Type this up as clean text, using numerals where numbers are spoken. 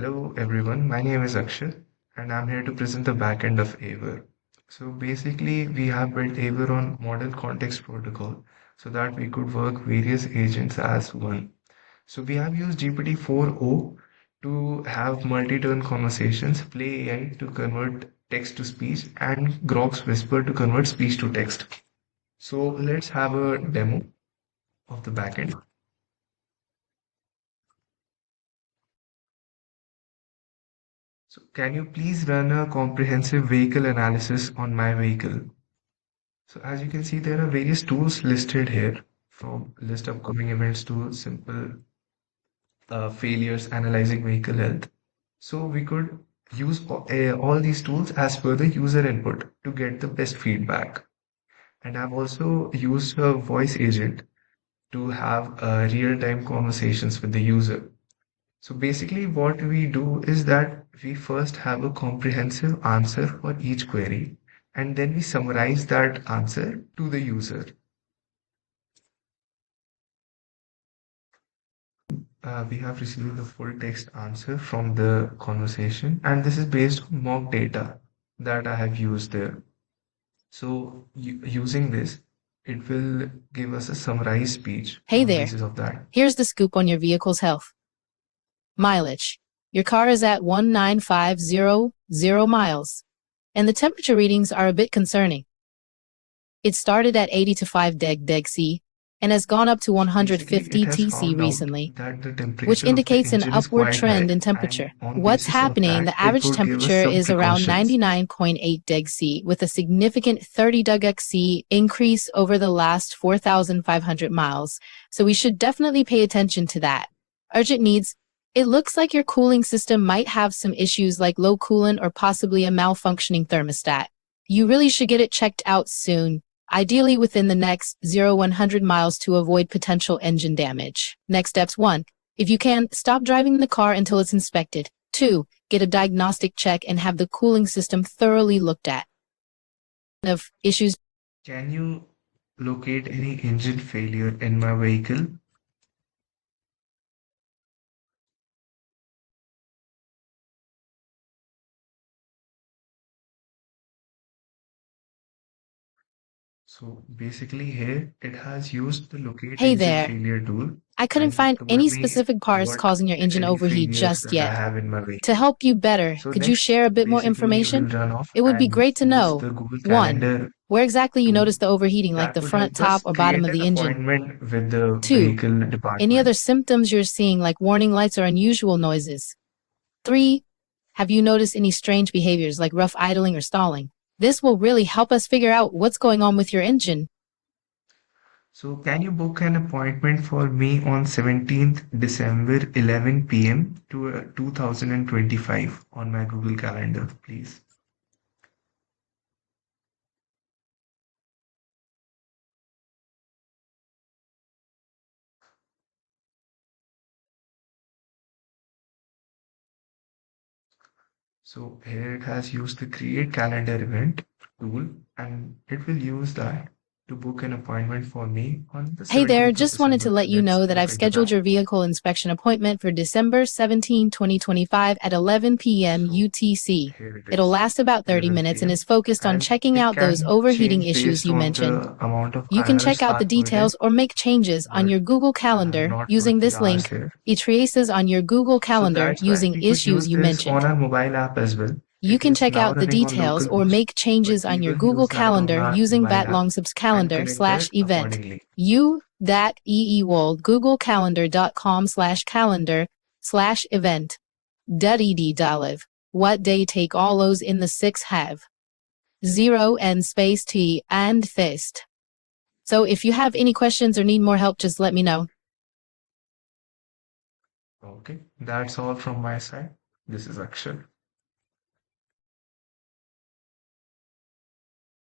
Hello everyone, my name is Akshay and I'm here to present the backend of AEVER. So basically we have built AEVER on model context protocol so that we could work various agents as one. So we have used GPT-4o to have multi-turn conversations, Play AI to convert text to speech and Grok's Whisper to convert speech to text. So let's have a demo of the backend. So can you please run a comprehensive vehicle analysis on my vehicle? So as you can see, there are various tools listed here from list upcoming events to simple failures analyzing vehicle health. So we could use all these tools as per the user input to get the best feedback. And I've also used a voice agent to have real-time conversations with the user. So basically what we do is that we first have a comprehensive answer for each query and then we summarize that answer to the user. We have received the full text answer from the conversation and this is based on mock data that I have used there. So using this, it will give us a summarized speech Hey on there. basis of that. Here's the scoop on your vehicle's health. Mileage. Your car is at 19500 miles, and the temperature readings are a bit concerning. It started at 80 to 5 deg C and has gone up to 150 It has TC found out recently, that the which temperature of the indicates an engine is upward quite high, trend in and temperature. on What's basis of happening? that, The it average would give us temperature some is around precautions. 99.8 deg C, with a significant 30 deg C increase over the last 4,500 miles, so we should definitely pay attention to that. Urgent needs. It looks like your cooling system might have some issues like low coolant or possibly a malfunctioning thermostat. You really should get it checked out soon, ideally within the next 0-100 miles to avoid potential engine damage. Next steps: 1. If you can, stop driving the car until it's inspected. 2. Get a diagnostic check and have the cooling system thoroughly looked at. Of issues. Can you locate any engine failure in my vehicle? So basically here it has used the locate Hey engine there. failure tool I couldn't and find told any me specific parts what causing your engine any overheat failures just that I yet. have in my To vehicle. help you better, So could you next, share a bit more basically information? we'll run off It would be and great to use know. the Google 1. Calendar Where exactly you tool notice the overheating, like that the would front, help top, us or bottom create of an the engine? appointment with the 2. vehicle Any department. other symptoms you're seeing, like warning lights or unusual noises? 3. Have you noticed any strange behaviors like rough idling or stalling? This will really help us figure out what's going on with your engine. So can you book an appointment for me on 17th December 11 p.m. to 2025 on my Google Calendar, please? So here it has used the create calendar event tool and it will use that to book an appointment for me on the Hey there, 17th of just wanted to December. let you Let's know that look I've into scheduled that. your vehicle inspection appointment for December 17, 2025 at 11 p.m. So UTC. here it It'll is, last about 30 11 minutes and p.m. is focused on And checking it out those can overheating change issues based you on mentioned. the amount of You can check hours out the I put in, details or make changes on but your Google I have Calendar not using put the this hours link. here. It traces on your Google So Calendar that's why using we could issues use you this mentioned. on our mobile app as well. You It can is check now out the running on details or localhost, make but changes we on your will Google use that on Calendar our using mobile app BatLongSub's and connect it calendar/event. accordingly. googlecalendar.com/calendar/event. .ed. What day take all those in the 6 have 0 and space T and fist. So if you have any questions or need more help, just let me know. Okay, that's all from my side. This is Akshay.